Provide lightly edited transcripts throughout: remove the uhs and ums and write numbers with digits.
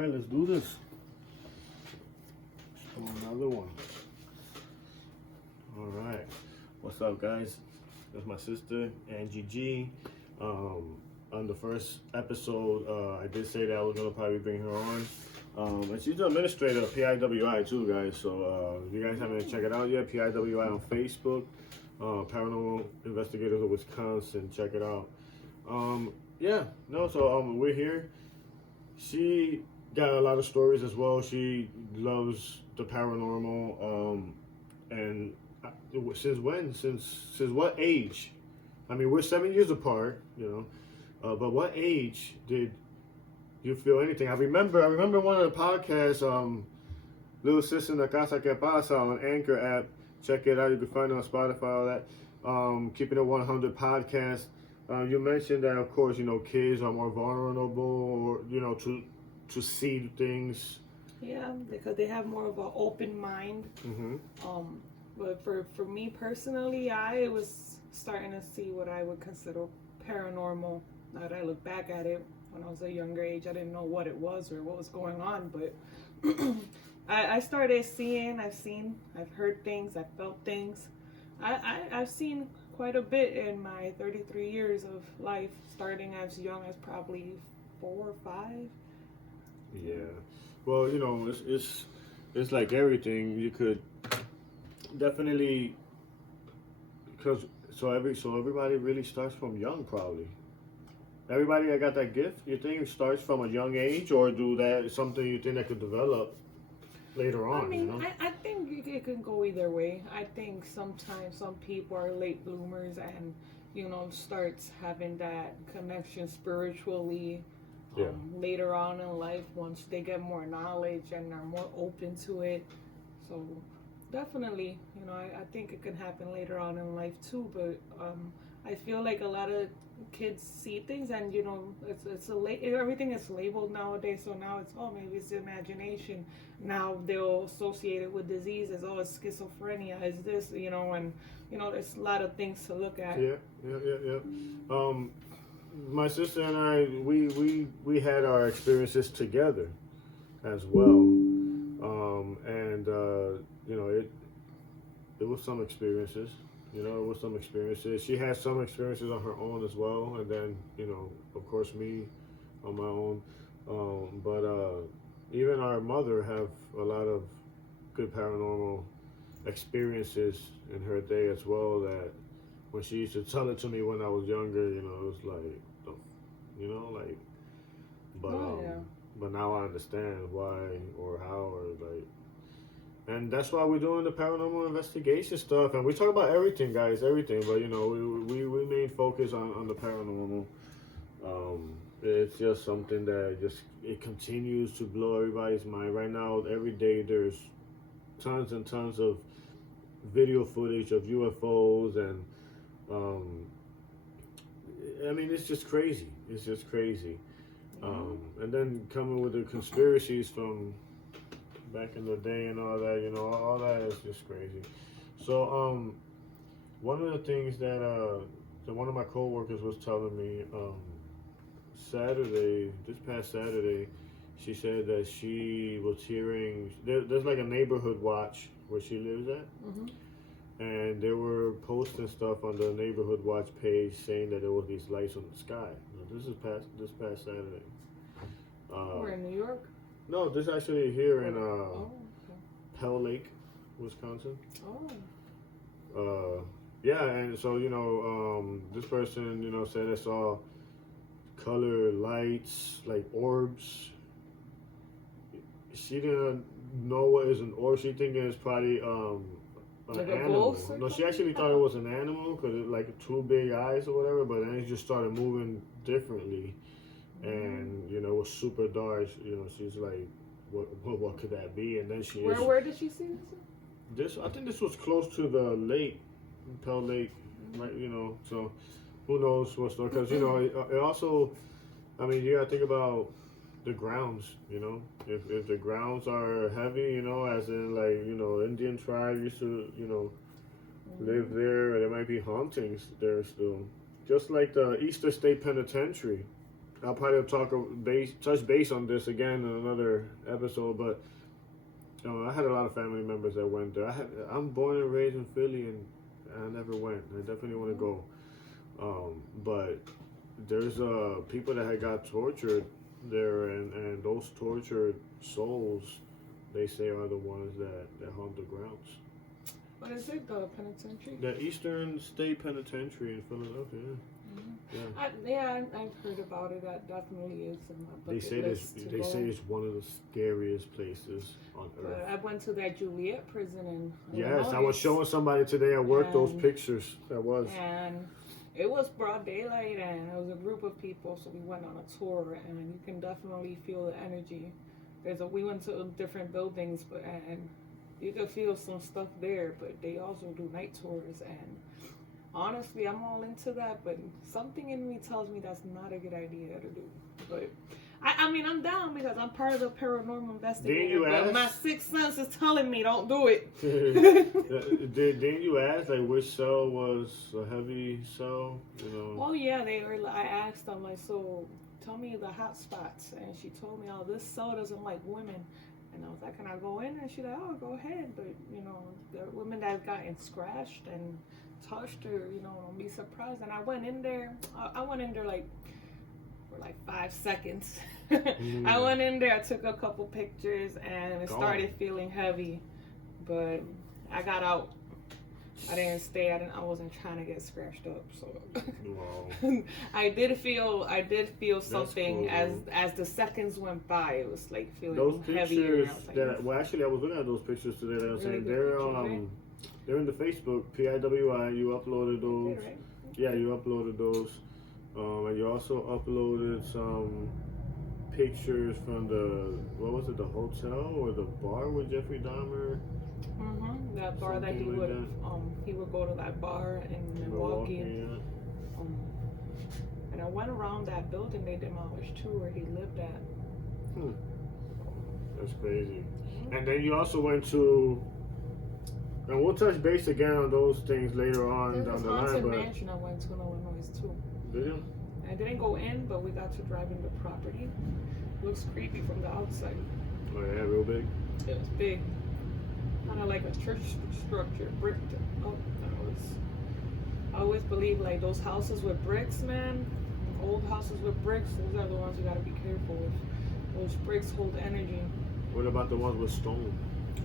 right, let's do this. Let's do another one. All right. What's up, guys? That's my sister, Angie G. On the first episode, I did say that I was going to probably bring her on. And she's the administrator of PIWI too, guys. So if you guys haven't checked it out yet, PIWI on Facebook, Paranormal Investigators of Wisconsin, check it out. So we're here. She got a lot of stories as well. She loves the paranormal. And since when? Since what age? I mean, we're 7 years apart, but what age did you feel anything? I remember one of the podcasts, Little Sis in la Casa Que Pasa on Anchor app. Check it out. You can find it on Spotify, all that. Keeping It 100 podcast. You mentioned that, of course, kids are more vulnerable, or, to see things. Yeah, because they have more of an open mind. Mm-hmm. But for me personally, I was starting to see what I would consider paranormal. Now that I look back at it, when I was a younger age, I didn't know what it was or what was going on. But I started seeing, I've heard things, I've felt things. I've seen quite a bit in my 33 years of life, starting as young as probably 4 or 5. Yeah. Well, it's like everything. You could definitely, so everybody really starts from young, probably. Everybody that got that gift, you think it starts from a young age, or something you think that could develop later on? I mean, I think it can go either way. I think sometimes some people are late bloomers and, starts having that connection spiritually later on in life once they get more knowledge and are more open to it. So definitely, I think it can happen later on in life too, but I feel like a lot of kids see things and everything is labeled nowadays, so now maybe it's imagination. Now they'll associate it with diseases. It's schizophrenia, is this, and there's a lot of things to look at. Yeah. My sister and I, we had our experiences together as well. It was some experiences. She had some experiences on her own as well, and then, of course, me on my own. But even our mother have a lot of good paranormal experiences in her day as well, that when she used to tell it to me when I was younger, it was like, but now I understand why or how or and that's why we're doing the paranormal investigation stuff, and we talk about everything, guys, everything. But we main focus on the paranormal. It's just something that it continues to blow everybody's mind right now. Every day there's tons and tons of video footage of UFOs, and I mean, it's just crazy. And then coming with the conspiracies from back in the day and all that, all that is just crazy. So, one of the things that one of my coworkers was telling me, this past Saturday, she said that she was hearing, there's like a neighborhood watch where she lives at, and they were posting stuff on the neighborhood watch page saying that there was these lights on the sky. Now, this past Saturday. We're in New York? No, this actually here in Pell Lake, Wisconsin. And so this person said they saw color lights like orbs. She didn't know what is an orb. She thinking it's probably an animal. No, she actually thought it was an animal because it like 2 big eyes or whatever. But then it just started moving differently. And it was super dark. She's like, what could that be? And then where did she see this? I think this was close to the lake, Pell Lake, right? So who knows what's there? Because it also, I mean, you gotta think about the grounds. If the grounds are heavy, as in like Indian tribe used to live there, there might be hauntings there still. Just like the Eastern State Penitentiary. I'll probably touch base on this again in another episode. But I had a lot of family members that went there. I'm born and raised in Philly, and I never went. I definitely want to go. But there's people that had got tortured there, and those tortured souls, they say, are the ones that haunt the grounds. What is it? The penitentiary? The Eastern State Penitentiary in Philadelphia. Yeah. I've heard about it. That definitely is in my They bucket say list. they say it's one of the scariest places on earth. I went to that Juliet prison in Yes, I was showing somebody today at work those pictures. And it was broad daylight, and it was a group of people, so we went on a tour, and you can definitely feel the energy. We went to different buildings, and you could feel some stuff there, but they also do night tours, and honestly, I'm all into that, but something in me tells me that's not a good idea to do. But I mean, I'm down because I'm part of the paranormal investigator. But my sixth sense is telling me don't do it. Didn't you ask like which cell was a heavy cell? You know. Oh yeah, they were. I asked them like, so tell me the hot spots, and she told me, oh, this cell doesn't like women. And I was like, can I go in? And she's like, oh, go ahead. But, you know, the women that have gotten scratched and touched her, you know, don't be surprised. And I went in there. I went in there for 5 seconds. I went in there. I took a couple pictures, and it started feeling heavy. But I got out. I didn't stay. I wasn't trying to get scratched up. So wow. I did feel something as the seconds went by. It was like feeling those heavier. Pictures well, actually, I was looking at those pictures today. That I was saying they're in the Facebook PIWI. You uploaded those. Okay, right? Yeah, you uploaded those, and you also uploaded some pictures from the hotel or the bar with Jeffrey Dahmer. That bar that he would go to that bar in Milwaukee. And I went around that building they demolished too, where he lived at. That's crazy. And then you also went to, and we'll touch base again on those things later on down the line. There's a haunted mansion I went to in Illinois too. Did you? I didn't go in, but we got to drive in the property. Looks creepy from the outside. Oh yeah, real big. It was big. Kind of like a church structure, bricked. I always believe like those houses with bricks, man. Old houses with bricks, those are the ones you gotta be careful with. Those bricks hold energy. What about the ones with stone?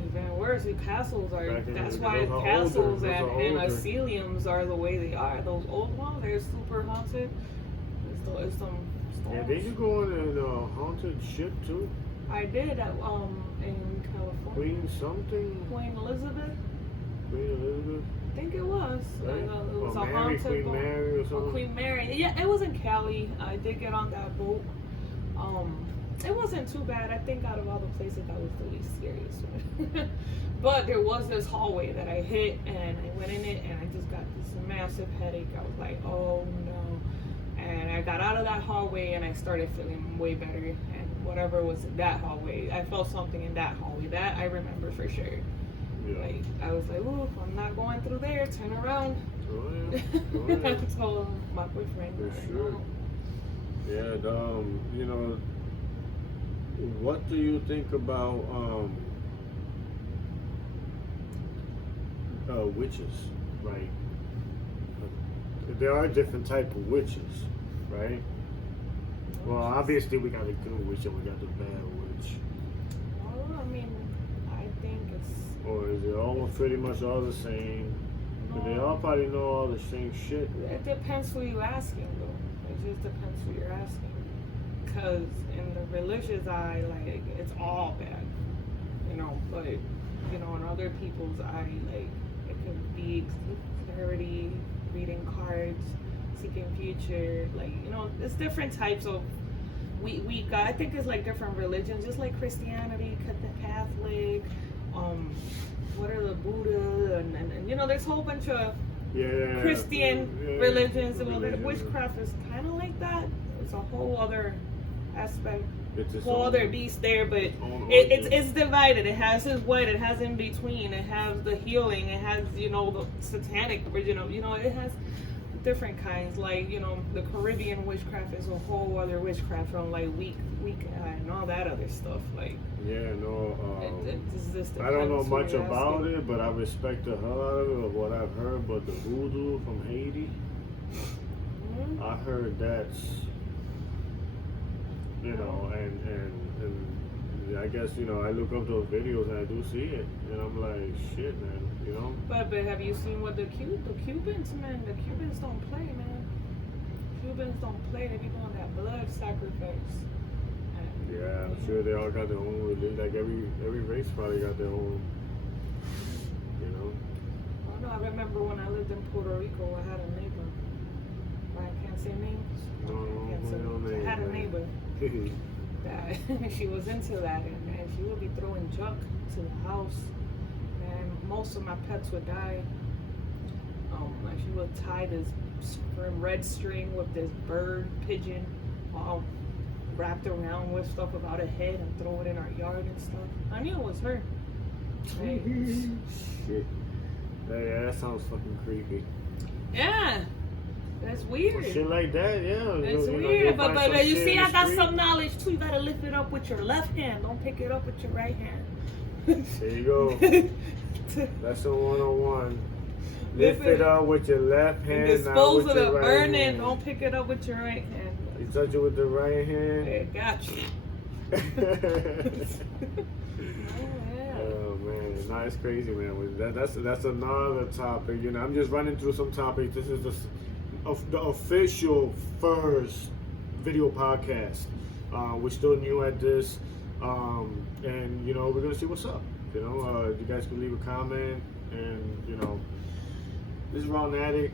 Even worse, the castles are. That's why castles and asylums are the way they are. Those old ones, they're super haunted. It's some stones. Yeah, did you go on a haunted ship too? I did in California. Queen Elizabeth? Queen Elizabeth? I think it was. Right? It was or a Mary, haunted Queen Mary or something? Queen Mary. Yeah, it was in Cali. I did get on that boat. It wasn't too bad. I think out of all the places, that was the least serious one. But there was this hallway that I hit, and I went in it, and I just got this massive headache. I was like, oh no. And I got out of that hallway, and I started feeling way better. And whatever was in that hallway, I felt something in that hallway. That I remember for sure. Yeah. Like, I was like, ooh, I'm not going through there. Turn around. Oh, yeah. I told my boyfriend. For sure. Yeah, you know, what do you think about witches, right? There are different type of witches, right? Well, obviously we got a good witch and we got the bad witch. Well, I mean, I think it's... Or is it almost pretty much all the same? No. They all probably know all the same shit. It depends who you're asking, though. It just depends who you're asking. Because in the religious eye, like, it's all bad, you know, but, you know, in other people's eye, like, it could be clarity, reading cards, seeking future, like, you know, it's different types of, we got, I think it's like different religions, just like Christianity, Catholic, what are the Buddha, and you know, there's a whole bunch of Christian religions, and witchcraft is kind of like that. It's a whole other aspect, whole other beast there, but it's divided. It has his what, it has in between, it has the healing, it has, you know, the satanic original, you know, it has different kinds. Like, you know, the Caribbean witchcraft is a whole other witchcraft from like week and all that other stuff. Like, yeah, no. it just I don't know depends who much you're about asking. it, but I respect the hell out of it, of what I've heard. But the voodoo from Haiti, Mhm. I heard that's, you know, and I guess, you know, I look up those videos and I do see it, and I'm like, shit, man, you know. But have you seen what the Cubans, man? The Cubans don't play, man. Cubans don't play. They be doing that blood sacrifice. And, Yeah, I'm sure they all got their own religion. Like every race probably got their own, you know. Oh no, I remember when I lived in Puerto Rico, I had a neighbor. I can't say names. No, I can't say no names. name, I had a man. neighbor that she was into that, and she would be throwing junk to the house, and most of my pets would die. Like she would tie this red string with this bird pigeon, all wrapped around with stuff about a head, and throw it in our yard and stuff. I knew it was her. Like, Shit. Yeah, that sounds fucking creepy. yeah, that's weird. Shit like that, yeah. It's you know, weird, you'll but find some you shit see, in the I got street. some knowledge too. You gotta lift it up with your left hand. Don't pick it up with your right hand. There you go. Lesson 101. Lift it up with your left hand, And not dispose with of your the right burning. hand. Don't pick it up with your right hand. You touch it with the right hand. It got you. Oh man, no, it's crazy, man. That's another topic. You know, I'm just running through some topics. This is the official first video podcast. We're still new at this, and you know, we're gonna see what's up. You know, you guys can leave a comment, and you know, this is RAW-NATIK,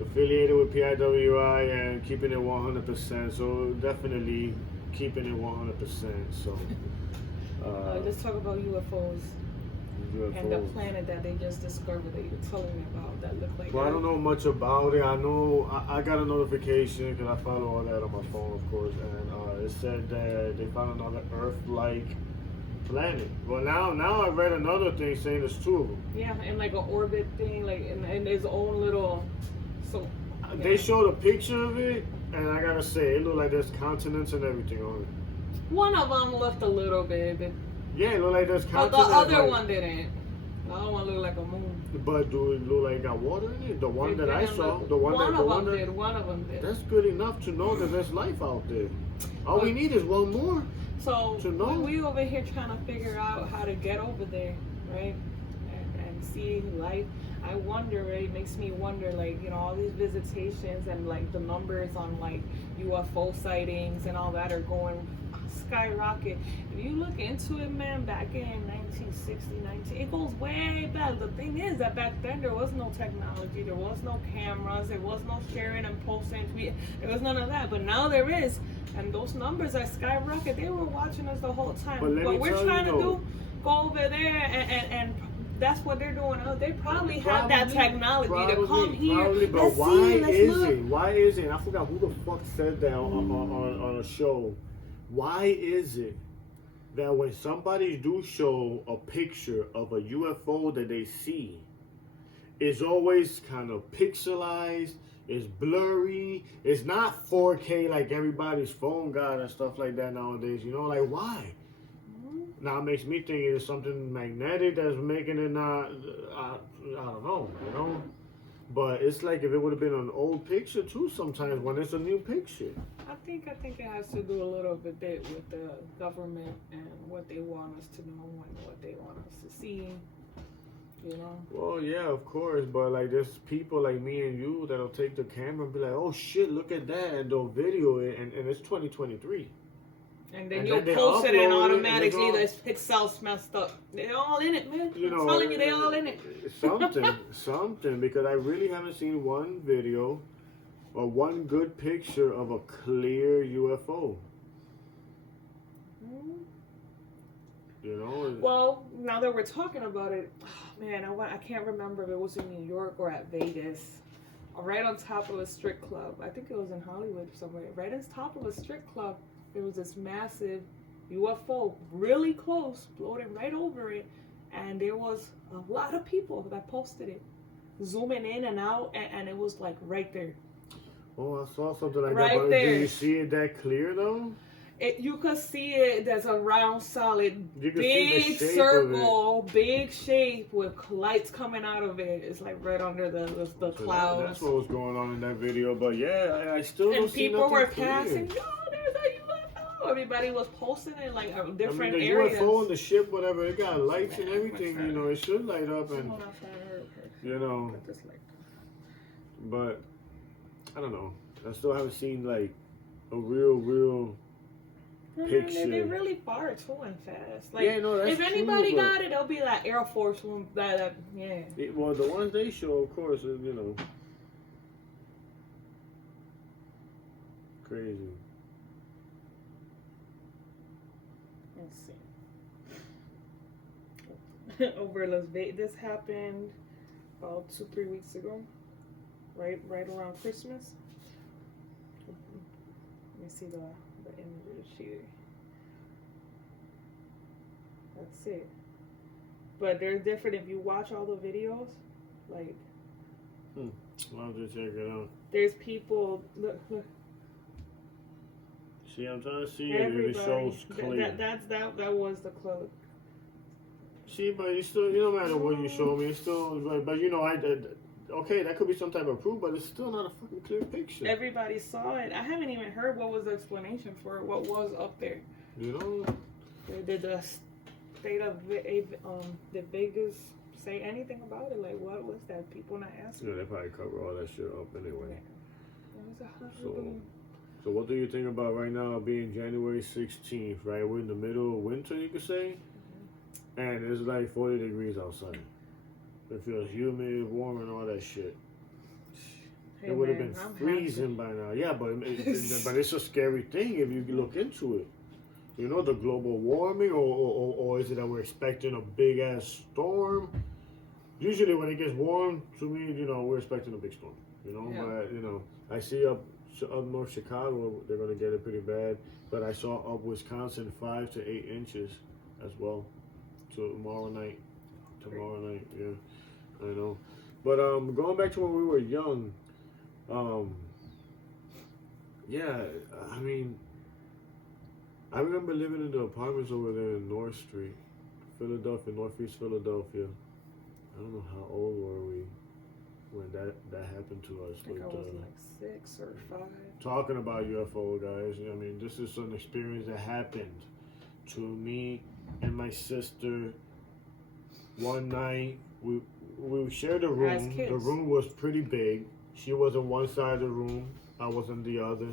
affiliated with PIWI, and keeping it 100%. So definitely keeping it 100%. So. Let's talk about UFOs and the UFOs. planet that they just discovered that you're telling me about that looked like. Well, I don't know much about it. I know I got a notification because I follow all that on my phone, of course, and it said that they found another Earth-like planet. Well, now I read another thing saying there's two of them. Yeah, and like an orbit thing, like in his own little. So. Yeah. They showed a picture of it, and I gotta say, it looked like there's continents and everything on it. One of them looked a little bit. Yeah, it looked like there's But continents. the other like, one didn't. The other one looked like a moon. But do it look like it got water in it? The one It that I didn't saw, look- the one one that, of them did. One of them did. that's good enough to know that there's life out there. All we need is one more. So to know. we over here trying to figure out how to get over there, right? And see life. I wonder, it makes me wonder, like, you know, all these visitations and like the numbers on like UFO sightings and all that are going skyrocket. If you look into it, man, back in 1960, it goes way back. The thing is that back then there was no technology, there was no cameras, there was no sharing and posting, there was none of that. But now there is, and those numbers are skyrocket. They were watching us the whole time. But What we're trying to though, do, go over there and that's what they're doing. They probably have that technology to come here. Probably, but let's why see, let's is look. it? Why is it? And I forgot who the fuck said that on a show. Why is it that when somebody do show a picture of a UFO that they see, it's always kind of pixelized, it's blurry, it's not 4K like everybody's phone got and stuff like that nowadays, you know, like why? Now it makes me think it's something magnetic that's making it not, I don't know, you know? But it's like if it would have been an old picture too sometimes when it's a new picture. I think it has to do a little bit with the government and what they want us to know and what they want us to see, you know? Well, yeah, of course, but like there's people like me and you that'll take the camera and be like, oh shit, look at that, and they'll video it, and it's 2023. And then And you'll then they post it and upload it, and automatically it's the pixels messed up. They're all in it, man. You know, I'm telling you, they're all in it. Something, because I really haven't seen one video or one good picture of a clear UFO. You know? Well, now that we're talking about it, oh, man, I can't remember if it was in New York or at Vegas. Right on top of a strip club. I think it was in Hollywood somewhere. Right on top of a strip club, there was this massive UFO, really close, floating right over it. And there was a lot of people that posted it. zooming in and out, and it was like right there. Oh, I saw something like Right that. But there. do you see it that clear though? You could see it. There's a round, solid, You can see the big shape circle, big shape with lights coming out of it. It's like right under the So clouds. that's what was going on in that video. But yeah, I still don't And see people nothing were clear. passing. Yo, there's a UFO. Everybody was posting it like different the areas. UFO and the ship, whatever, it got lights and everything. You know, it should light up and you know. But I don't know. I still haven't seen like a real picture. They're really far too and fast. Like, yeah, no, that's if anybody true, got it, it'll be like Air Force One. Yeah. Well, the ones they show, of course, is, you know, crazy. Let's see. Over Las Vegas, this happened about 2-3 weeks ago, right around Christmas. Let me see the images here. That's it. But they're different if you watch all the videos. Like, I'll have to check it out. there's people. Look. See, I'm trying to see if Everybody. it shows clear. That was the club. See, but you still, no matter what you show me, it's still right. But you know, okay, that could be some type of proof, but it's still not a fucking clear picture. Everybody saw it. I haven't even heard what was the explanation for it. What was up there? You know, Did the state of the Vegas say anything about it? Like, what was that? People not asking. yeah, they probably cover all that shit up anyway. It was a So what do you think about right now being January 16th, right? We're in the middle of winter, you could say. And it's like 40 degrees outside. It feels humid, warm, and all that shit. Hey, it would have man, been I'm freezing by now. Yeah, but it's a scary thing if you look into it. You know, the global warming, or is it that we're expecting a big ass storm? Usually when it gets warm, to me, you know, we're expecting a big storm. You know, Yeah. but you know, I see up north Chicago, they're gonna get it pretty bad. But I saw up Wisconsin 5 to 8 inches as well. Tomorrow night, yeah, I know. But going back to when we were young, yeah, I mean, I remember living in the apartments over there in North Street, Philadelphia, Northeast Philadelphia. I don't know how old were we when that happened to us. I think I was like 6 or 5. Talking about UFO, guys. I mean, this is an experience that happened to me and my sister. One night, we shared a room. As kids. The room was pretty big. She was on one side of the room. I was on the other.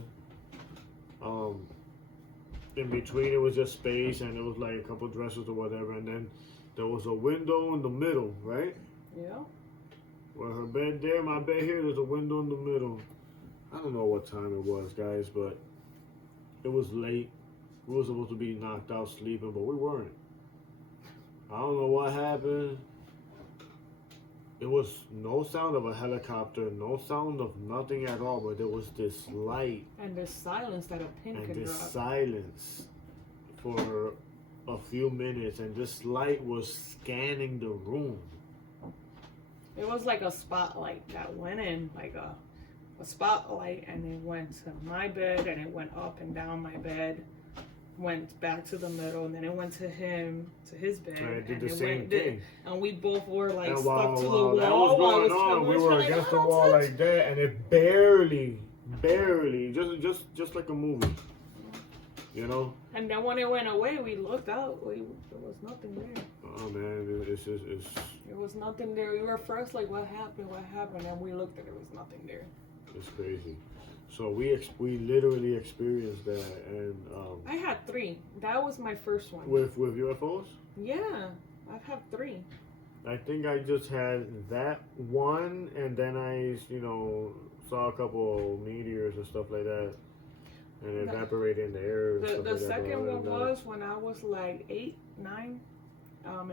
In between, it was just space, and it was like a couple dressers or whatever. And then there was a window in the middle, right? Yeah. Well, her bed there, my bed here. There's a window in the middle. I don't know what time it was, guys, but it was late. We were supposed to be knocked out sleeping, but we weren't. I don't know what happened. It was no sound of a helicopter, no sound of nothing at all, but there was this light And the silence that a pin and can this drop. silence for a few minutes, and this light was scanning the room. It was like a spotlight that went in, like a spotlight, and it went to my bed, and it went up and down my bed, went back to the middle, and then it went to him, to his bed, And it did and the same thing. and we both were like And stuck to the while wall. that was while going on, we were like, against the "Oh, wall touch." like that, and it barely, just like a movie, you know. And then when it went away, we looked out. There was nothing there. Oh man, it's There was nothing there. We were first like, what happened? What happened? And we looked and there was nothing there. it's crazy. So we literally experienced that, and I had 3. That was my first one. with UFOs. Yeah, I've had 3. I think I just had that one, and then I saw a couple meteors and stuff like that, and it evaporated in the air. And stuff The like that, second but one was when I was like 8, 9,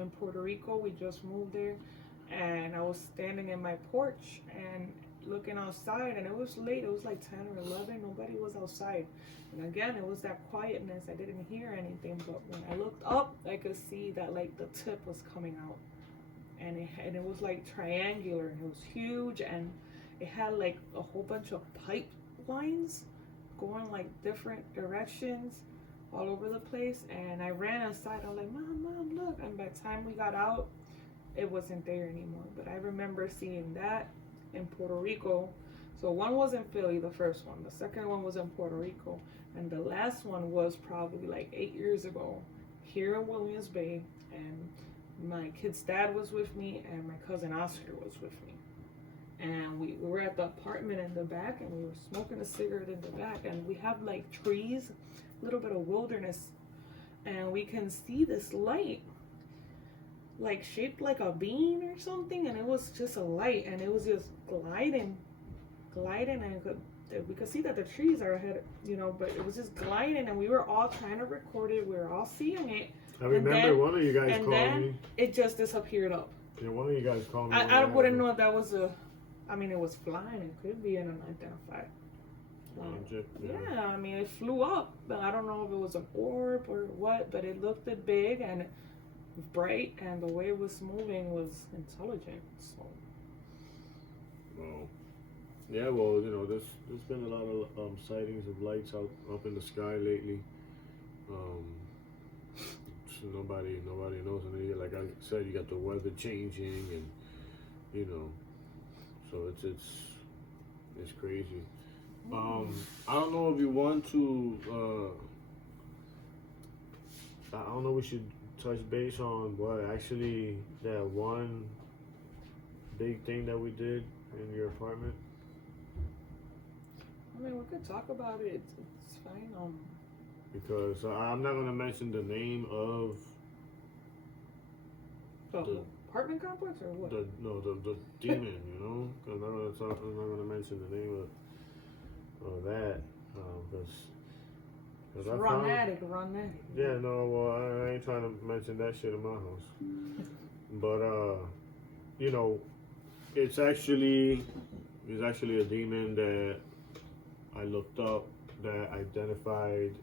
in Puerto Rico. We just moved there, and I was standing in my porch and looking outside, and it was late. It was like 10 or 11. Nobody was outside, and again, it was that quietness. I didn't hear anything, but when I looked up, I could see that like the tip was coming out, and it was like triangular, and it was huge, and it had like a whole bunch of pipelines going like different directions all over the place. And I ran outside. I was like, Mom, look. And by the time we got out, it wasn't there anymore. But I remember seeing that in Puerto Rico. So one was in Philly, the first one. The second one was in Puerto Rico. And the last one was probably like 8 years ago here in Williams Bay. And my kid's dad was with me, and my cousin Oscar was with me. And we were at the apartment in the back, and we were smoking a cigarette in the back. And we have like trees, a little bit of wilderness. And we can see this light, like shaped like a bean or something. And it was just a light, and it was just gliding. And we could see that the trees are ahead, but it was just gliding. And we were all trying to record it. We were all seeing it. I remember one of you guys and called then me. It just disappeared up. Yeah, one of you guys called me. I wouldn't know if that was it was flying. It could be an unidentified object. Yeah, I mean, it flew up, but I don't know if it was an orb or what, but it looked big and bright, and the way it was moving was intelligent. So. Well, yeah, well, there's been a lot of sightings of lights up in the sky lately. So nobody knows. And like I said, you got the weather changing, and so it's crazy. I don't know if you want to. I don't know. We should touch base on what actually that one big thing that we did in your apartment. I mean, we could talk about it. It's fine. Because I'm not gonna mention the name of the apartment complex or what? The demon, I'm not gonna mention the name of that, because RAW-NATIK. Yeah, no, well, I ain't trying to mention that shit in my house. But it's actually a demon that I looked up that identified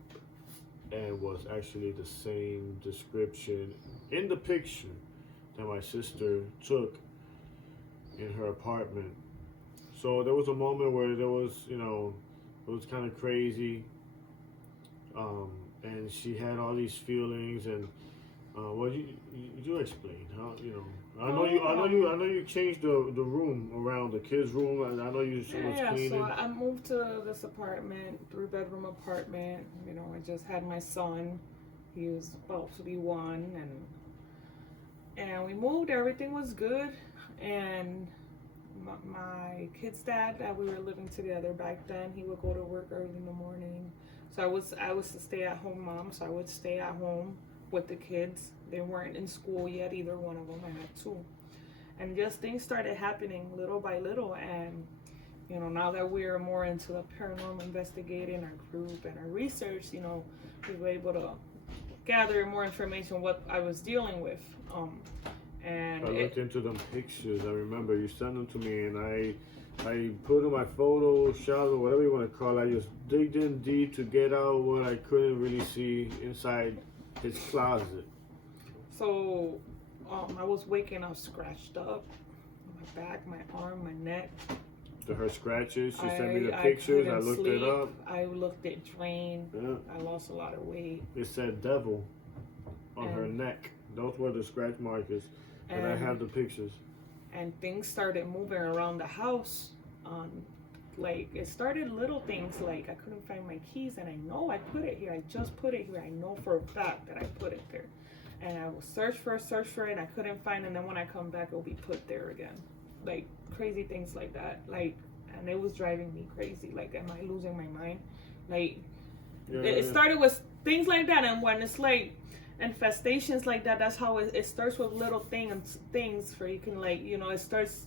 and was actually the same description in the picture that my sister took in her apartment. So there was a moment where there was, it was kind of crazy, and she had all these feelings, and well, you explain how, I know you changed the room around the kids' room, and I know you was cleaning. So I moved to this apartment, 3-bedroom apartment. I just had my son. He was about to be 1, and we moved. Everything was good, and my kid's dad, that we were living together back then, he would go to work early in the morning. So I was a stay-at-home mom, so I would stay at home with the kids. They weren't in school yet, either one of them. I had 2. And just things started happening little by little. And, now that we're more into the paranormal investigating, our group and our research, we were able to gather more information what I was dealing with. And I looked into them pictures. I remember you sent them to me, and I put in my Photoshop or whatever you want to call it. I just digged in deep to get out what I couldn't really see inside his closet. So, I was waking up scratched up, my back, my arm, my neck. Her scratches. She sent me the pictures. I looked it up. I looked at drained. Yeah. I lost a lot of weight. It said devil on her neck. Those were the scratch markers. And I have the pictures. And things started moving around the house. Like, it started little things like I couldn't find my keys, and I know I put it here. I just put it here. I know for a fact that I put it there. And I will search for it, and I couldn't find it. And then when I come back, it'll be put there again. Like, crazy things like that. Like, and it was driving me crazy. Like, am I losing my mind? Like, it started with things like that. And when it's like infestations like that, that's how it starts with little things where you can, like, it starts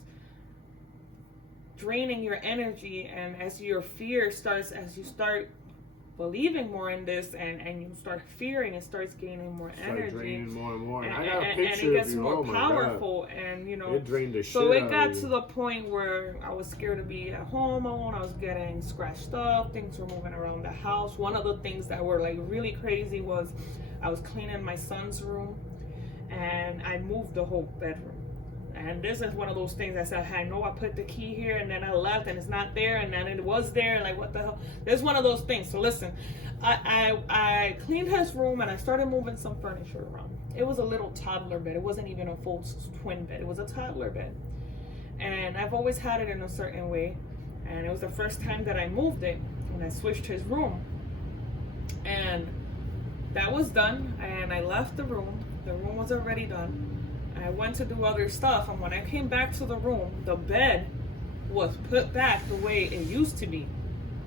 draining your energy. And as your fear starts, as you start believing more in this, and you start fearing, it starts gaining more energy, draining more and more. And it gets more powerful. And it drained the shit so it out got of to you. the point where I was scared to be at home alone. I was getting scratched up. Things were moving around the house. One of the things that were like really crazy was I was cleaning my son's room, and I moved the whole bedroom. And this is one of those things I said, I know I put the key here and then I left and it's not there and then it was there and like what the hell. There's one of those things. So listen, I cleaned his room and I started moving some furniture around. It was a little toddler bed. It wasn't even a full twin bed. It was a toddler bed. And I've always had it in a certain way. And it was the first time that I moved it and I switched his room. And that was done and I left the room. The room was already done. I went to do other stuff, and when I came back to the room, the bed was put back the way it used to be.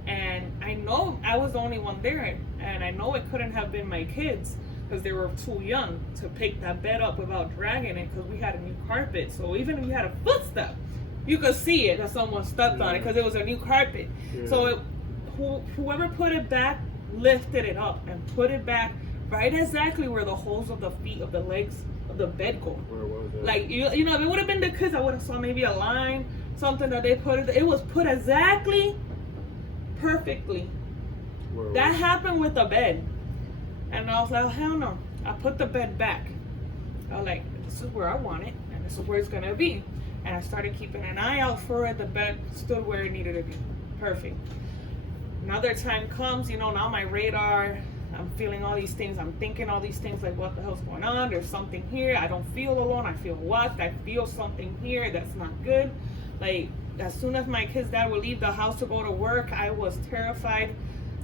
And I know I was the only one there, and I know it couldn't have been my kids because they were too young to pick that bed up without dragging it because we had a new carpet. So even if you had a footstep, you could see it that someone stepped on it because it was a new carpet. Yeah. So whoever put it back lifted it up and put it back right exactly where the holes of the feet of the legs of the bed go. Where was it? Like you know, if it would have been the kids, I would have saw maybe a line, something that they put it. It was put exactly, perfectly. That happened with the bed, and I was like, oh, hell no! I put the bed back. I was like, this is where I want it, and this is where it's gonna be. And I started keeping an eye out for it. The bed stood where it needed to be, perfect. Another time comes, you know, now my radar. I'm feeling all these things. I'm thinking all these things like, what the hell's going on? There's something here. I don't feel alone. I feel watched. I feel something here that's not good. Like, as soon as my kid's dad would leave the house to go to work, I was terrified.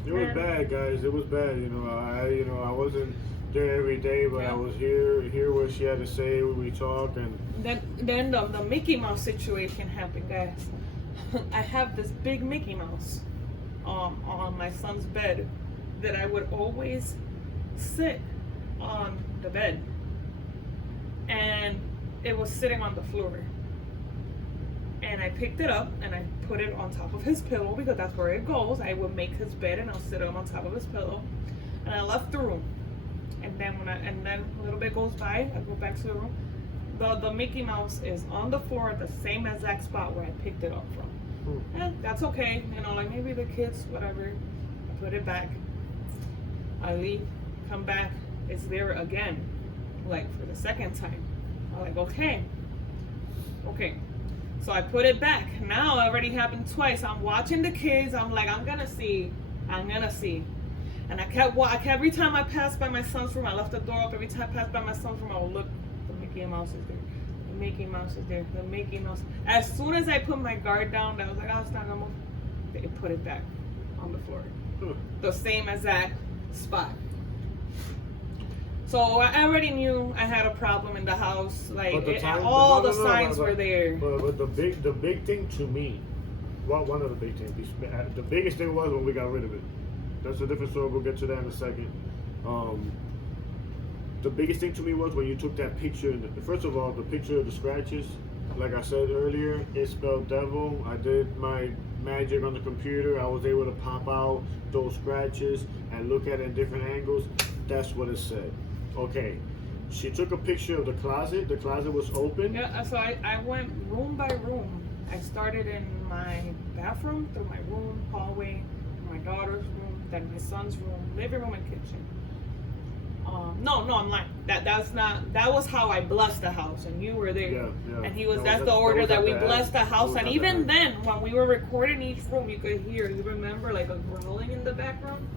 It was bad, guys. It was bad. I wasn't there every day, but I was hear what she had to say when we talk. And then the Mickey Mouse situation happened, guys. I have this big Mickey Mouse on my son's bed that I would always sit on the bed, and it was sitting on the floor, and I picked it up and I put it on top of his pillow because that's where it goes. I would make his bed and I'll sit on top of his pillow, and I left the room. And then a little bit goes by, I go back to the room. The Mickey Mouse is on the floor at the same exact spot where I picked it up from. That's okay, like maybe the kids, whatever. I put it back. I leave, come back, it's there again, like for the second time. I'm like, okay. So I put it back. Now it already happened twice. I'm watching the kids. I'm like, I'm gonna see. And I kept every time I passed by my son's room, I left the door up. Every time I passed by my son's room, I would look. The Mickey Mouse is there. The Mickey Mouse is there. The Mickey Mouse. As soon as I put my guard down, I was like, oh, it's not gonna move. They put it back on the floor. The same exact spot. So I already knew I had a problem in the house. Like all the signs were there. But the big thing to me, well, one of the big things, the biggest thing was when we got rid of it. That's a different story. We'll get to that in a second. The biggest thing to me was when you took that picture. First of all, the picture of the scratches. Like I said earlier, it spelled devil. I did my magic on the computer. I was able to pop out those scratches and look at it in different angles. That's what it said. Okay, she took a picture of the closet. The closet was open. Yeah, so I went room by room. I started in my bathroom, through my room, hallway, my daughter's room, then my son's room, living room and kitchen. No, I'm lying. That was how I blessed the house, and you were there. Yeah. And that's the order that we blessed the house. And even then, when we were recording each room, you could hear. You remember like a growling in the background?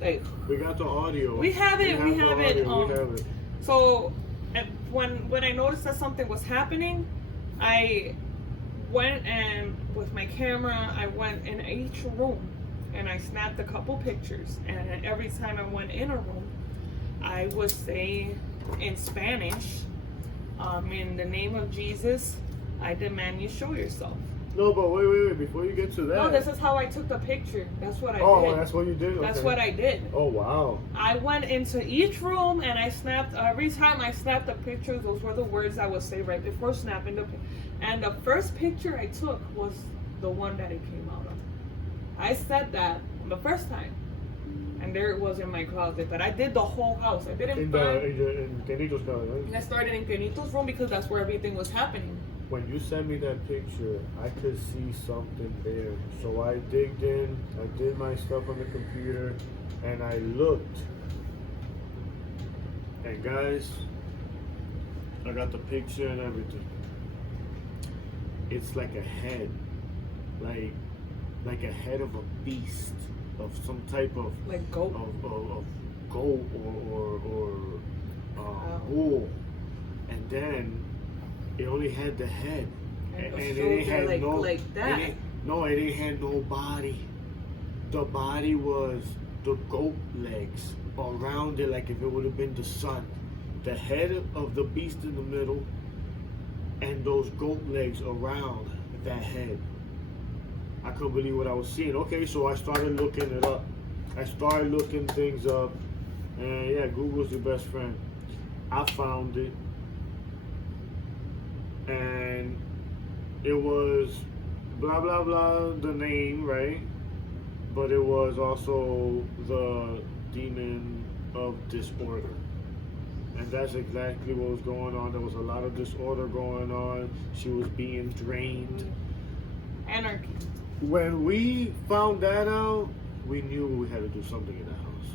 Like we got the audio. We have it. So when I noticed that something was happening, I went and with my camera, I went in each room and I snapped a couple pictures. And every time I went in a room, I would say in Spanish, in the name of Jesus, I demand you show yourself. No, but wait, before you get to that. No, this is how I took the picture. That's what I did. Oh, that's what you did? Okay. That's what I did. Oh, wow. I went into each room and I snapped, every time I snapped the pictures, those were the words I would say right before snapping the picture. And the first picture I took was the one that it came out of. I said that the first time. And there it was in my closet. But I did the whole house. I didn't in Kenito's closet, right? I started in Kenito's room because that's where everything was happening. When you sent me that picture, I could see something there. So I digged in, I did my stuff on the computer, and I looked. And guys, I got the picture and everything. it's like a head, like a head of a beast, of some type of Like goat. of goat or bull, and then it only had the head, And the and it shoulder ain't had like that. it ain't had no body. The body was the goat legs around it, like if it would have been the sun. The head of the beast in the middle, and those goat legs around that head. I couldn't believe what I was seeing. Okay, so I started looking it up. I started looking things up, and yeah, Google's your best friend. I found it, and it was blah blah blah, the name, right? But it was also the demon of disorder. And that's exactly what was going on. There was a lot of disorder going on. She was being drained. Anarchy. When we found that out, we knew we had to do something in the house.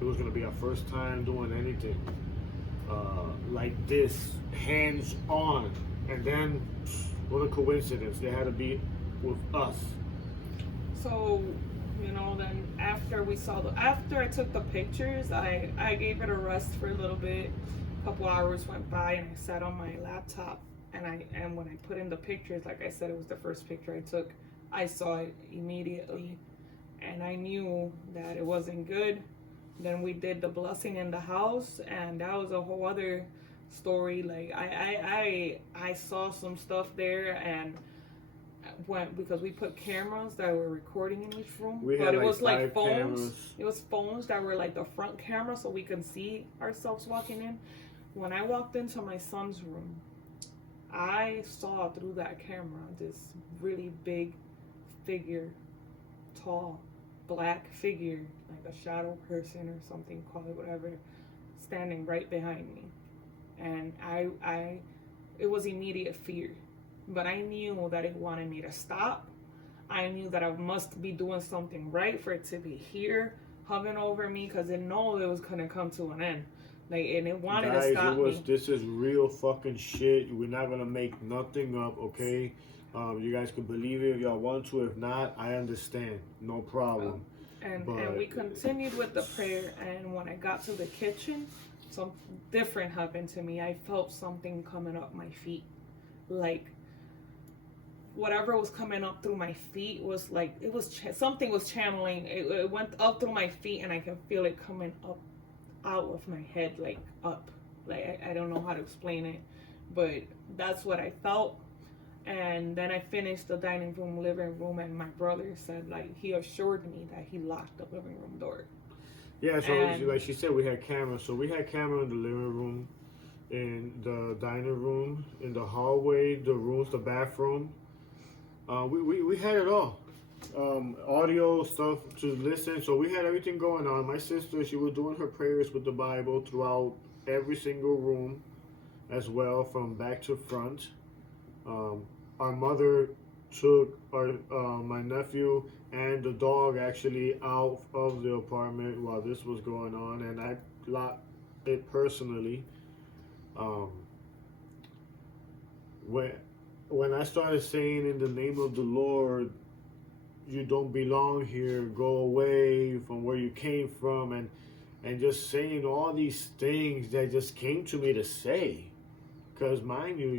It was going to be our first time doing anything like this, hands on. And then, what a coincidence. They had to be with us. So, then after I took the pictures, I gave it a rest for a little bit. A couple hours went by, and I sat on my laptop, and when I put in the pictures, like I said, it was the first picture I took. I saw it immediately, and I knew that it wasn't good. Then we did the blessing in the house, and that was a whole other story. Like I saw some stuff there, and because we put cameras that were recording in each room, but it was like phones. Cameras. It was phones that were like the front camera, so we can see ourselves walking in. When I walked into my son's room, I saw through that camera this really big figure, tall, black figure, like a shadow person or something, call it whatever, standing right behind me, and it was immediate fear. But I knew that it wanted me to stop. I knew that I must be doing something right for it to be here, hovering over me, because it knew it was gonna come to an end. And it wanted to stop me. This is real fucking shit. We're not gonna make nothing up, okay? You guys can believe it if y'all want to. If not, I understand. No problem. And we continued with the prayer. And when I got to the kitchen, something different happened to me. I felt something coming up my feet, like whatever was coming up through my feet was like it was something was channeling. It went up through my feet, and I can feel it coming up out of my head, like up. Like I don't know how to explain it, but that's what I felt. And then I finished the dining room, living room, and my brother said, like, he assured me that he locked the living room door. Yeah, so like she said, we had cameras. So we had camera in the living room, in the dining room, in the hallway, the rooms, the bathroom. We had it all. Audio stuff to listen. So we had everything going on. My sister, she was doing her prayers with the Bible throughout every single room as well, from back to front. Our mother took my nephew and the dog actually out of the apartment while this was going on, and I locked it personally. When I started saying, in the name of the Lord, you don't belong here, go away from where you came from, and just saying all these things that just came to me to say, because mind you,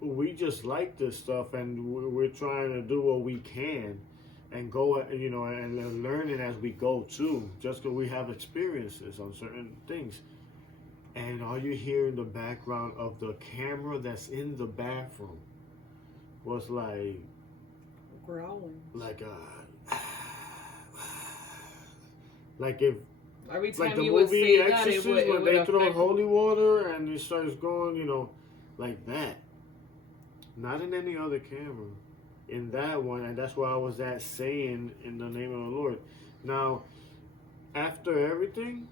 we just like this stuff, and we're trying to do what we can and go, and learning as we go too, just because we have experiences on certain things. And all you hear in the background of the camera that's in the bathroom was like growling, like if every time like the you would movie say Exorcist, that, when they throw holy water and it starts going, like that. Not in any other camera. In that one, and that's why I was saying, in the name of the Lord. Now, after everything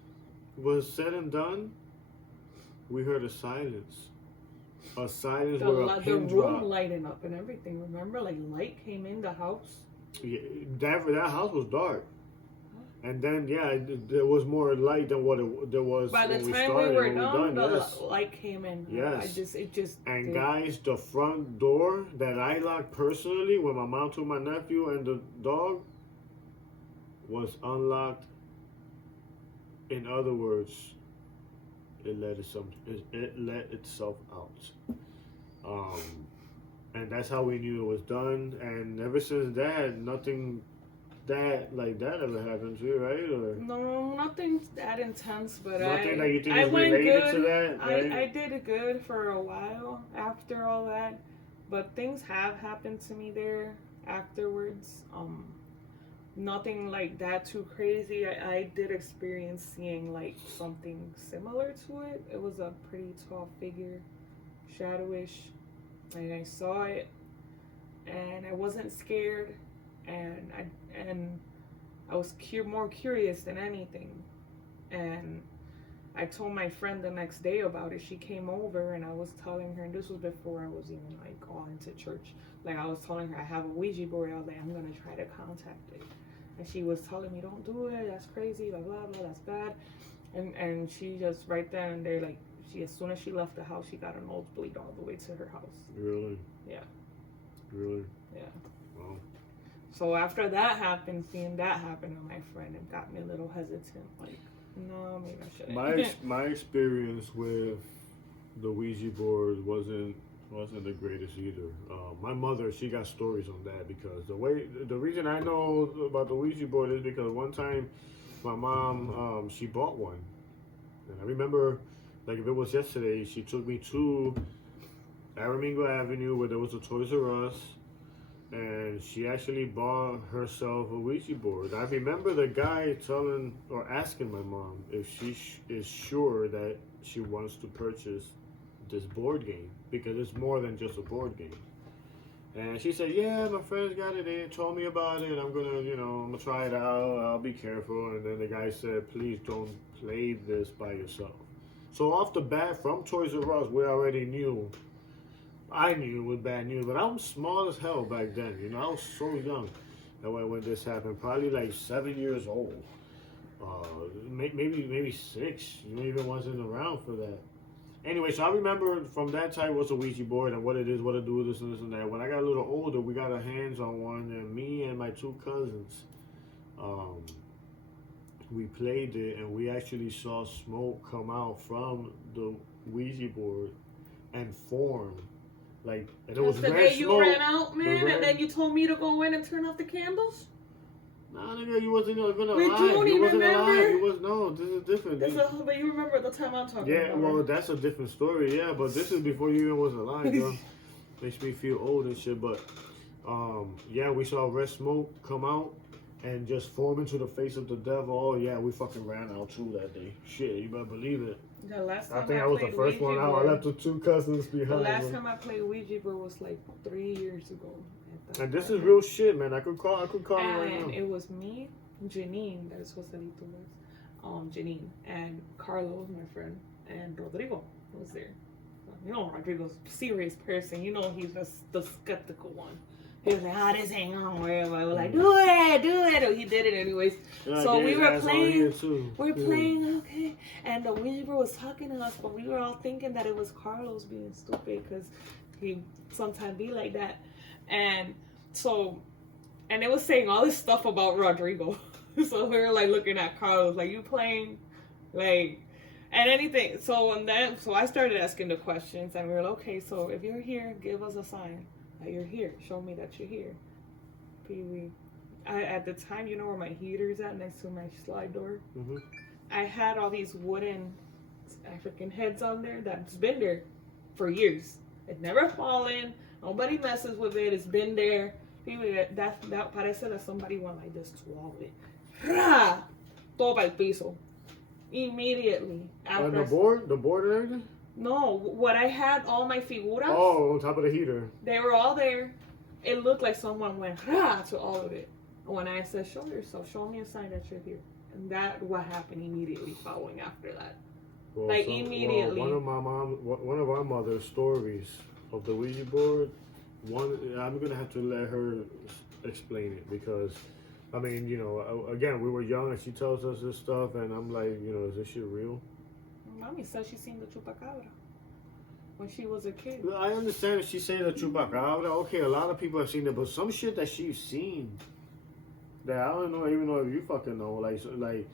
was said and done, we heard a silence. A silence where a pin the dropped. room lighting up and everything. Remember, like light came in the house. Yeah, that house was dark. And then there was more light than there was By the when we time started. we were when done, the yes. light came in. Yes. It just. And did. guys, the front door that I locked personally when my mom took my nephew and the dog was unlocked. In other words, it let itself out. And that's how we knew it was done. And ever since that, nothing like that ever happened to you, right? Or no, nothing that intense, but nothing that you think I is went related good. to that, right? I did good for a while after all that, but things have happened to me there afterwards. Nothing like that too crazy. I did experience seeing like something similar to it. It was a pretty tall figure, shadowish, and I saw it, and I wasn't scared, and I was more curious than anything, and I told my friend the next day about it. She came over, and I was telling her, and this was before I was even like all into church. Like I was telling her I have a Ouija board. I was like, I'm gonna try to contact it, and she was telling me, don't do it. That's crazy. Blah blah blah. That's bad. And she just right then and there, like as soon as she left the house, she got a nosebleed all the way to her house. Really? Yeah. Really? Yeah. Wow. So after that happened, seeing that happen to my friend, it got me a little hesitant. Like, no, maybe I shouldn't. My experience with the Ouija board wasn't the greatest either. My mother, she got stories on that because the reason I know about the Ouija board is because one time my mom she bought one, and I remember like if it was yesterday, she took me to Aramingo Avenue where there was a Toys R Us. And she actually bought herself a Ouija board. I remember the guy asking my mom if she is sure that she wants to purchase this board game because it's more than just a board game. And she said, "Yeah, my friends got it. They told me about it. I'm gonna try it out. I'll be careful." And then the guy said, "Please don't play this by yourself." So off the bat, from Toys R Us, we already knew. I knew it was bad news, but I was small as hell back then. I was so young that when this happened, probably like 7 years old, maybe 6. You even wasn't around for that. Anyway, so I remember from that time was a Ouija board and what it is, what to do, this and this and that. When I got a little older, we got our hands on one, and me and my 2 cousins, we played it, and we actually saw smoke come out from the Ouija board and form. Like, and it was the red day you smoke. ran out, man, and then you told me to go in and turn off the candles? Nah, nigga, you wasn't even alive. We don't you wasn't remember. alive. No, this is different. But you remember the time I'm talking about. Yeah, well, that's a different story, yeah, but this is before you even was alive, bro. Makes me feel old and shit, but, yeah, we saw red smoke come out and just form into the face of the devil. Oh, yeah, we fucking ran out too that day. Shit, you better believe it. The last time I think I was the first one out. I left the 2 cousins behind. The last time I played Ouija board was like 3 years ago. And this is real shit, man. I could call him right now. And it was me, Janine, that is Joselito was, Janine, and Carlos, my friend, and Rodrigo was there. Rodrigo's a serious person. He's the skeptical one. He was like, this ain't gonna work. I was like, do it. And he did it anyways. Yeah, so we were playing. Playing, okay. And the Ouija board was talking to us, but we were all thinking that it was Carlos being stupid because he sometimes be like that. And it was saying all this stuff about Rodrigo. So we were like looking at Carlos, like, you playing, like, and anything. So I started asking the questions, and we were like, okay, so if you're here, give us a sign that you're here. Show me that you're here. At the time, you know where my heater's at next to my slide door? Mm-hmm. I had all these wooden African heads on there that's been there for years. It's never fallen. Nobody messes with it. It's been there. That parece that somebody went like this, swallowed it. Ra! Todo para el piso. Immediately. On the board and everything? No, what I had, all my figuras. Oh, on top of the heater. They were all there. It looked like someone went ra to all of it. When I said, show yourself, show me a sign that you're here. And that what happened immediately following after that. Well, immediately. One of our mother's stories of the Ouija board, I'm gonna have to let her explain it because I mean, again, we were young, and she tells us this stuff, and I'm like, is this shit real? Mommy said she seen the chupacabra when she was a kid. I understand that she's saying the chupacabra. Okay, a lot of people have seen it, but some shit that she's seen that I don't know, even know if you fucking know, like.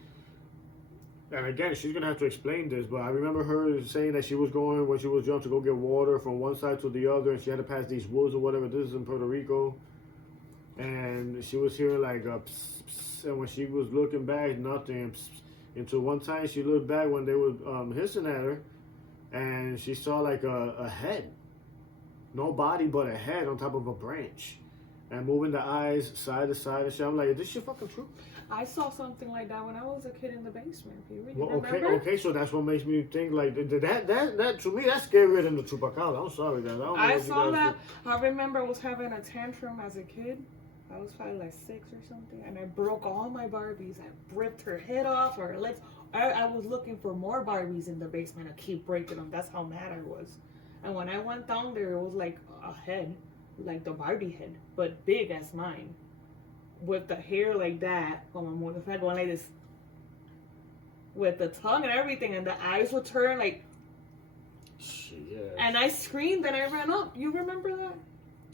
And again, she's gonna have to explain this, but I remember her saying that she was going when she was young to go get water from one side to the other, and she had to pass these woods or whatever. This is in Puerto Rico, and she was hearing like a pss, pss, and when she was looking back, nothing. Pss, until one time she looked back when they were hissing at her, and she saw like a head, no body but a head on top of a branch, and moving the eyes side to side and shit. I'm like, is this shit fucking true? I saw something like that when I was a kid in the basement. You Well, remember? okay, so that's what makes me think like that to me that's scarier than the chupacabra. I'm sorry, guys. I saw that. I remember I was having a tantrum as a kid. I was probably like 6 or something, and I broke all my Barbies. I ripped her head off, her legs. I was looking for more Barbies in the basement. I keep breaking them. That's how mad I was. And when I went down there, it was like a head, like the Barbie head, but big as mine, with the hair like that, going like this, with the tongue and everything, and the eyes would turn like. Shit. And I screamed and I ran up. You remember that?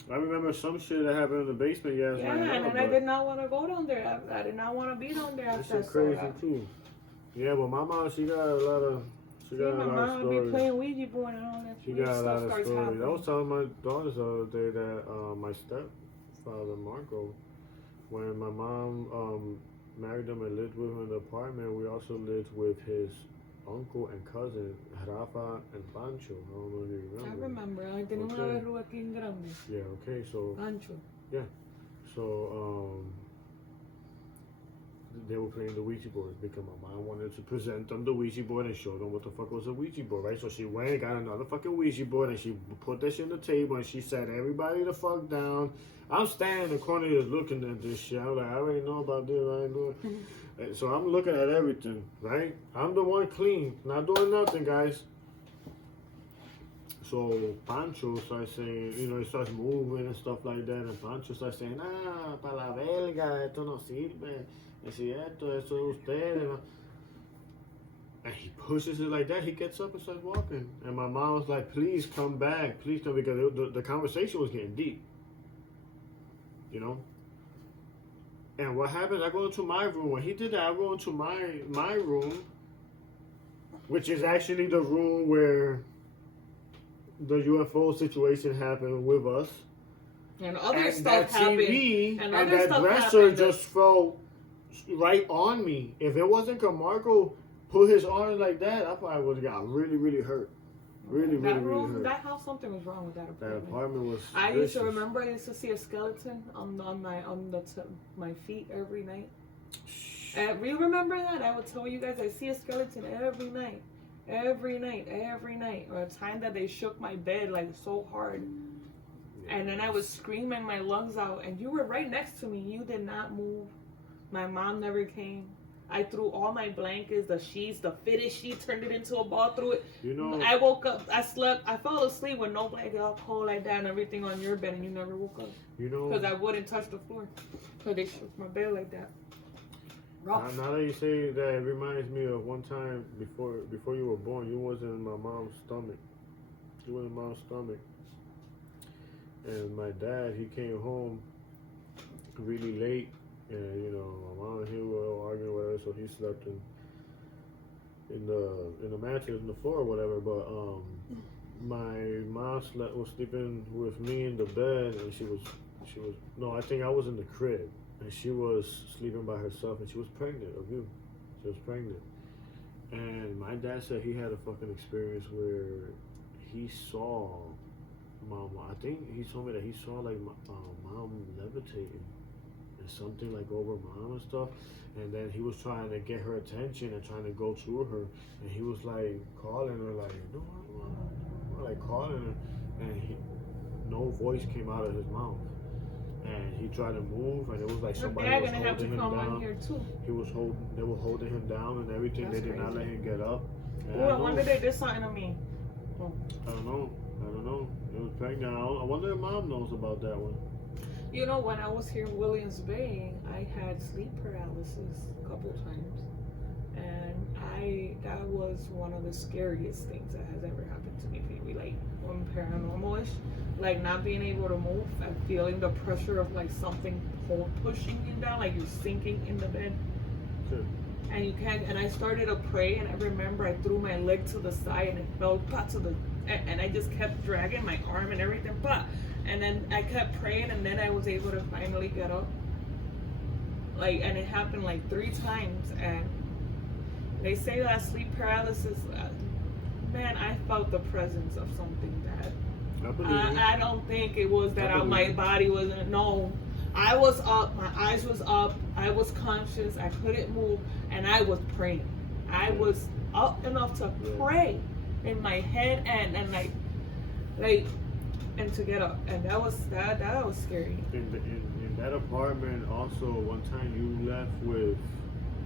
I remember some shit that happened in the basement. Yeah, and then I did not want to go down there. I did not want to be down there. That's shit crazy too. Yeah, well, my mom, she got a lot of. She got a lot of stories. Be playing Ouija board and all that. She got a lot of stories. Happening. I was telling my daughters the other day that my stepfather Marco, when my mom married him and lived with him in the apartment, we also lived with his uncle and cousin Rafa and Pancho. I don't know if you remember. I remember. I didn't want to verlo aquí en grande. Yeah. Okay. So. Pancho. Yeah. So they were playing the Ouija board because my mom wanted to present them the Ouija board and show them what the fuck was a Ouija board, right? So she went and got another fucking Ouija board and she put that shit on the table and she said, everybody the fuck down. I'm standing in the corner just looking at this shit. I'm like, I already know about this, right? So I'm looking at everything, right? I'm the one clean, not doing nothing, guys. So Pancho starts saying, he starts moving and stuff like that, and Pancho starts saying, pa la verga, esto no sirve. Es cierto, eso de ustedes. And he pushes it like that. He gets up and starts walking. And my mom was like, please come back. Please come, because the conversation was getting deep. And what happens, I go into my room. When he did that, I go into my room, which is actually the room where the UFO situation happened with us. And other and stuff that happened. TV and that dresser just fell right on me. If it wasn't because Marco put his arm like that, I probably would have got really, really hurt. Really hurt. That house, something was wrong with that apartment. That apartment was. I used to see a skeleton on my feet every night. You remember that? I would tell you guys, I see a skeleton every night. Every night. Or a time that they shook my bed like so hard. And then I was screaming my lungs out, and you were right next to me. You did not move. My mom never came. I threw all my blankets, the sheets, the fitted sheet, turned it into a ball, threw it. I woke up, I slept, I fell asleep with no blanket, all cold like that, and everything on your bed, and you never woke up. Because I wouldn't touch the floor. Because they shook my bed like that. Now that you say that, it reminds me of one time before you were born, you was in my mom's stomach. You were in mom's stomach. And my dad, he came home really late. And my mom and he were arguing or whatever, so he slept in the mattress on the floor or whatever. But my mom was sleeping with me in the bed, and she was I think I was in the crib, and she was sleeping by herself, and she was pregnant of you. She was pregnant, and my dad said he had a fucking experience where he saw mom. I think he told me that he saw like mom levitating. Something like over mom and stuff, and then he was trying to get her attention and trying to go to her, and he was like calling her like calling her, and no voice came out of his mouth, and he tried to move, and it was like somebody was holding him down. They were holding him down and everything. They did not let him get up. I wonder they did something to me. I don't know. It was pregnant. I wonder if mom knows about that one. You know, when I was here in Williams Bay, I had sleep paralysis a couple times, and that was one of the scariest things that has ever happened to me. Maybe like when paranormal-ish, like not being able to move and feeling the pressure of like something pushing you down, like you're sinking in the bed. Sure. And you can't. And I started to pray, and I remember I threw my leg to the side, and it fell to the, and I just kept dragging my arm and everything, and then I kept praying, and then I was able to finally get up. Like, and it happened like 3 times, and they say that sleep paralysis. Man, I felt the presence of something that I don't think it was that my body wasn't. No, I was up, my eyes was up, I was conscious, I couldn't move, and I was praying. I was up enough to pray in my head and like and to get up, and that was scary. In that apartment, also one time you left with,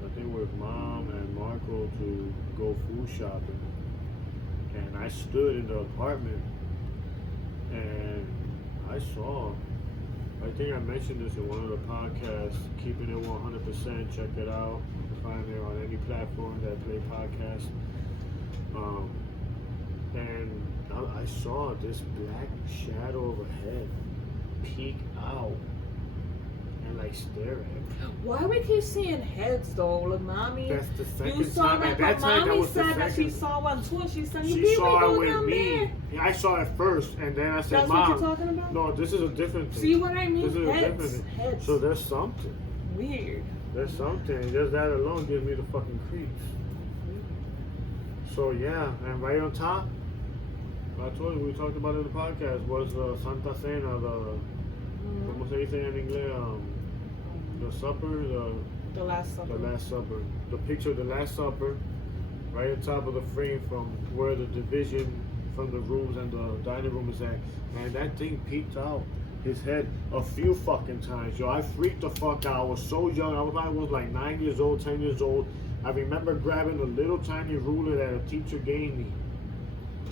I think with Mom and Marco to go food shopping, and I stood in the apartment and I saw. I think I mentioned this in one of the podcasts, Keeping It 100%. Check it out. You can find it on any platform that play podcasts. And I saw this black shadow of a head peek out and like stare at me. Why we keep seeing heads though? Look, Mommy, That's the second you saw time. that, At that but time, that Mommy was the said that she second. saw one too, and she said, She saw go it with down me. there. Yeah, I saw it first, and then I said, That's Mom. what you're talking about? No, this is a different thing. See what I mean? This is a Heads. different thing. Heads. So there's something. Weird. There's something. Just that alone gives me the fucking creeps. So yeah, and right on top, I told you we talked about it in the podcast, was the Santa Cena, ¿cómo se dice en inglés? The supper, The Last Supper. the Last Supper. The picture of the Last Supper, right on top of the frame from where the division from the rooms and the dining room is at. Man, that thing peeked out his head a few fucking times. Yo, I freaked the fuck out. I was so young. I was like 9 years old, 10 years old. I remember grabbing the little tiny ruler that a teacher gave me.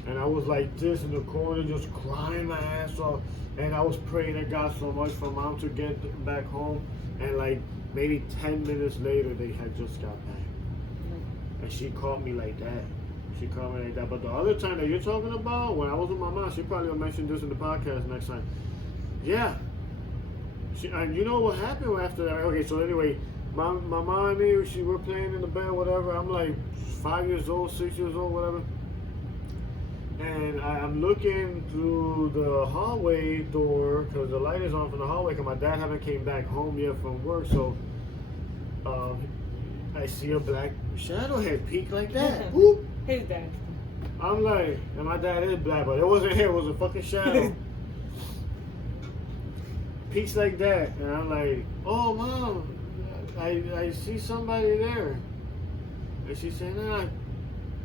And I was like this in the corner, just crying my ass off. And I was praying to God so much for Mom to get back home. And like maybe 10 minutes later, they had just got back. And she caught me like that. She caught me like that. But the other time that you're talking about, when I was with my mom, she probably will mention this in the podcast next time. Yeah. And you know what happened after that? Okay, so anyway, my mom and me, we were playing in the bed, whatever. I'm like 5 years old, 6 years old, whatever. And I'm looking through the hallway door because the light is on from the hallway because my dad haven't came back home yet from work. So I see a black shadow head peek like that. Whoop. His dad. I'm like, and my dad is black, but it wasn't him, it was a fucking shadow. Peeks like that. And I'm like, oh, Mom, I see somebody there. And she said, nah.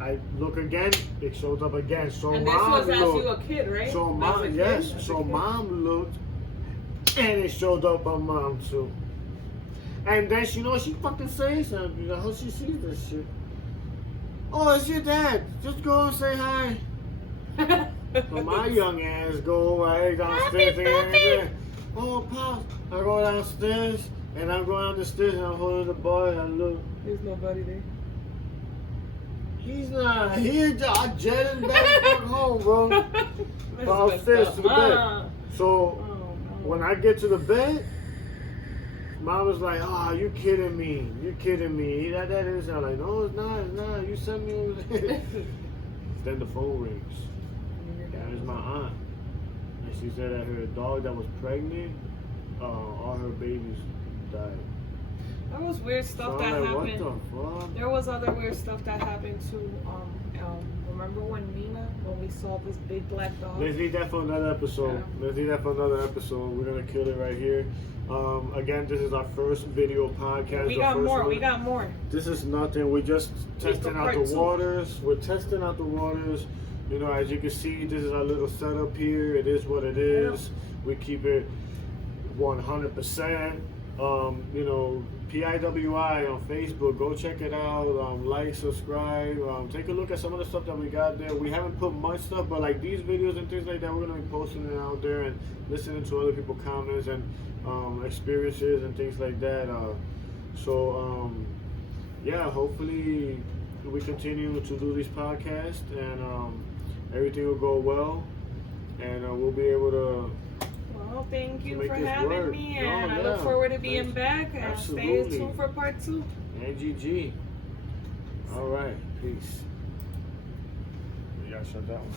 I look again, it shows up again. So and this Mom was as looked. you a kid, right? So Mom, yes. So Mom looked, and it showed up on Mom too. And then she fucking says something. How she sees this shit? Oh, it's your dad. Just go and say hi. So my young ass go right downstairs. And oh, Pops. I go downstairs, and I'm going down the stairs, and I'm holding the boy, and I look. There's nobody there. He's not here. I jetted back home, bro. Downstairs to the bed. So when I get to the bed, Mom was like, "Oh, you kidding me? You kidding me?" That is. I'm like, "No, it's not. It's not. You sent me over there." Then the phone rings. And it's my aunt, and she said that her dog that was pregnant, all her babies died. There was weird stuff that happened. What the fuck? There was other weird stuff that happened too. Remember when we saw this big black dog? Let's leave that for another episode. Yeah. Let's leave that for another episode. We're gonna kill it right here. Again, this is our first video podcast. We got more. We got more. This is nothing. We're just testing out the waters. We're testing out the waters. You know, as you can see, this is our little setup here. It is what it is. We keep it 100%. You know, PIWI on Facebook. Go check it out. Like, subscribe. Take a look at some of the stuff that we got there. We haven't put much stuff, but like these videos and things like that, we're gonna be posting it out there and listening to other people's comments and experiences and things like that. Yeah, hopefully we continue to do these podcasts and everything will go well, and we'll be able to. Well, thank you make for this having work. me, No, and I yeah. look forward to being Thanks. back. And Absolutely. stay tuned for part 2. And GG. All right, peace. You gotta shut that one.